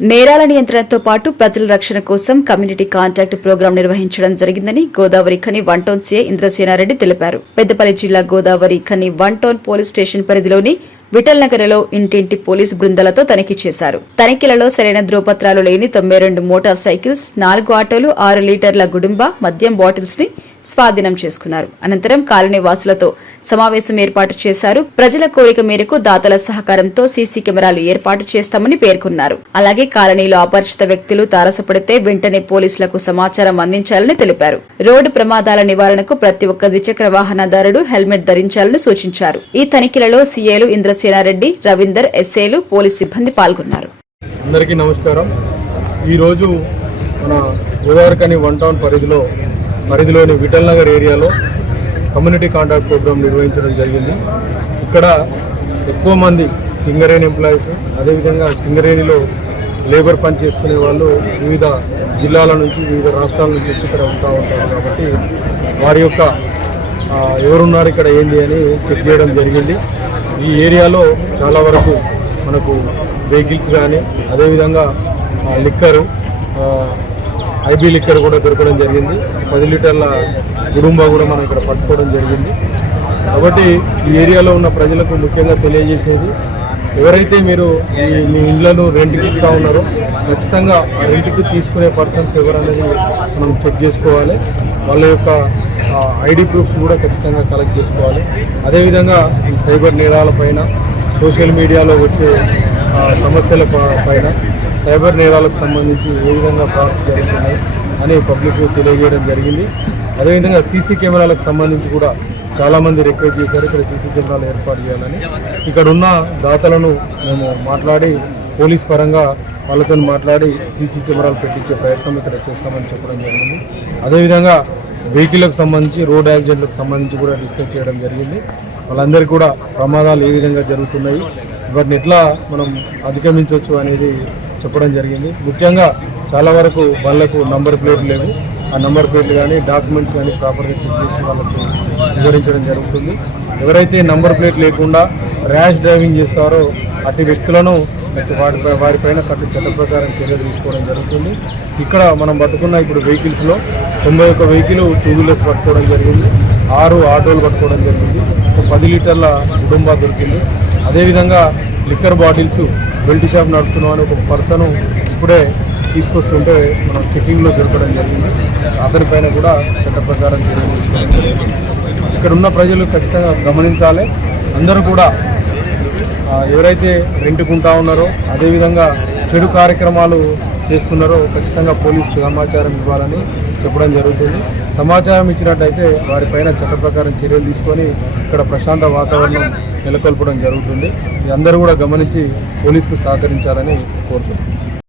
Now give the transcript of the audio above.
నేరాల నియంత్రణతో పాటు ప్రజల రక్షణ కోసం కమ్యూనిటీ కాంటాక్ట్ ప్రోగ్రాం నిర్వహించడం జరిగిందని Godavari Khani one town CI Indrasena Reddy తెలిపారు. పెద్దపల్లి జిల్లా Godavari Khani one town police station పరిధిలోని విఠల్ నగర్లో ఇంటింటి పోలీసు బృందాలతో తనిఖీ చేశారు. తనిఖీలలో సరైన ధ్రువపత్రాలు లేని తొంభై రెండు మోటార్ సైకిల్స్ నాలుగు ఆటోలు ఆరు లీటర్ల గుడుంబ మద్యం బాటిల్స్ని స్వాధీనం చేసుకున్నారు. అనంతరం కాలనీ వాసులతో సమావేశం ఏర్పాటు చేశారు. ప్రజల కోరిక మేరకు దాతల సహకారంతో సీసీ కెమెరాలు ఏర్పాటు చేస్తామని పేర్కొన్నారు. అలాగే కాలనీలో అపరిచిత వ్యక్తులు తారసపడితే వెంటనే పోలీసులకు సమాచారం అందించాలని తెలిపారు. రోడ్డు ప్రమాదాల నివారణకు ప్రతి ఒక్క ద్విచక్ర వాహనదారుడు హెల్మెట్ ధరించాలని సూచించారు. ఈ తనిఖీలలో సీఏలు ఇంద్రసేనారెడ్డి రవీందర్ ఎస్ఏలు పోలీస్ సిబ్బంది పాల్గొన్నారు. అందరికీ నమస్కారం. ఈరోజు మన గోదావరికని వన్ టౌన్ పరిధిలో పరిధిలోని విఠల్ నగర్ ఏరియాలో కమ్యూనిటీ కాంట్రాక్ట్ ప్రోగ్రామ్ నిర్వహించడం జరిగింది. ఇక్కడ ఎక్కువ మంది సింగరేణి ఎంప్లాయీస్ అదేవిధంగా సింగరేణిలో లేబర్ పని చేసుకునే వాళ్ళు వివిధ జిల్లాల నుంచి వివిధ రాష్ట్రాల నుంచి వచ్చి ఇక్కడ ఉంటా ఉంటారు కాబట్టి వారి యొక్క ఎవరున్నారు ఇక్కడ ఏంది అని చెక్ చేయడం జరిగింది. ఈ ఏరియాలో చాలా వరకు మనకు వెహికల్స్ కానీ అదేవిధంగా లిక్కరు ఆ, ఐబీ కూడా దొరకడం జరిగింది. పది లీటర్ల గుడుంబా కూడా మనం ఇక్కడ పట్టుకోవడం జరిగింది. కాబట్టి ఈ ఏరియాలో ఉన్న ప్రజలకు ముఖ్యంగా తెలియజేసేది ఎవరైతే మీరు ఈ మీ ఇళ్ళను రెంట్కి ఇస్తూ ఉన్నారో ఖచ్చితంగా ఆ రెంట్కి తీసుకునే పర్సన్స్ ఎవరనేది మనం చెక్ చేసుకోవాలి. వాళ్ళ యొక్క ఐడి ప్రూఫ్స్ కూడా ఖచ్చితంగా కలెక్ట్ చేసుకోవాలి. అదేవిధంగా ఈ సైబర్ నేరాల పైన సోషల్ మీడియాలో వచ్చే సమస్యల ప- పైన సైబర్ నేరాలకు సంబంధించి ఏ విధంగా ఫ్రాడ్స్ జరుగుతున్నాయి అని పబ్లిక్ తెలియజేయడం జరిగింది. అదేవిధంగా సీసీ కెమెరాలకు సంబంధించి కూడా చాలామంది రిక్వెస్ట్ చేశారు. ఇక్కడ సీసీ కెమెరాలు ఏర్పాటు చేయాలని. ఇక్కడ ఉన్న దాతలను మేము మాట్లాడి పోలీస్ పరంగా వాళ్ళతో మాట్లాడి సీసీ కెమెరాలు పెట్టించే ప్రయత్నం ఇక్కడ చేస్తామని చెప్పడం జరిగింది. అదేవిధంగా వెహికల్కి సంబంధించి రోడ్ యాక్సిడెంట్లకు సంబంధించి కూడా డిస్కస్ చేయడం జరిగింది. వాళ్ళందరికీ కూడా ప్రమాదాలు ఏ విధంగా జరుగుతున్నాయి వాటిని ఎట్లా మనం అధిగమించవచ్చు అనేది చెప్పడం జరిగింది. ముఖ్యంగా చాలా వరకు వాళ్ళకు నంబర్ ప్లేట్లు లేవు. ఆ నంబర్ ప్లేట్లు కానీ డాక్యుమెంట్స్ కానీ ప్రాపర్గా చెక్ చేసి వాళ్ళకు వివరించడం జరుగుతుంది. ఎవరైతే నంబర్ ప్లేట్ లేకుండా ర్యాష్ డ్రైవింగ్ చేస్తారో అటు వ్యక్తులను వారి వారిపైన కట్టు చట్ట ప్రకారం చర్యలు తీసుకోవడం జరుగుతుంది. ఇక్కడ మనం పట్టుకున్న ఇప్పుడు వెహికల్స్లో తొంభై ఒక్క వెహికల్ టూ వీలర్స్ పట్టుకోవడం జరిగింది. ఆరు ఆటోలు పట్టుకోవడం జరిగింది. ఒక పది లీటర్ల కుటుంబ దొరికింది. అదేవిధంగా లిక్కర్ బాటిల్స్ బెల్ట్ షాప్ నడుపుతున్నాం అని ఒక పర్సన్ ఇప్పుడే తీసుకొస్తుంటే మనం చెకింగ్లో దొరకడం జరిగింది. అతనిపైన కూడా చట్ట ప్రకారం చర్యలు తీసుకోవడం జరిగింది. ఇక్కడ ఉన్న ప్రజలు ఖచ్చితంగా గమనించాలి. అందరూ కూడా ఎవరైతే రెంటుకుంటా ఉన్నారో అదేవిధంగా చెడు కార్యక్రమాలు చేస్తున్నారో ఖచ్చితంగా పోలీసుకు సమాచారం ఇవ్వాలని చెప్పడం జరుగుతుంది. సమాచారం ఇచ్చినట్టయితే వారిపైన చట్ట ప్రకారం చర్యలు తీసుకొని ఇక్కడ ప్రశాంత వాతావరణం నెలకొల్పడం జరుగుతుంది. ఇది అందరూ కూడా గమనించి పోలీసుకు సహకరించాలని కోరుతున్నాను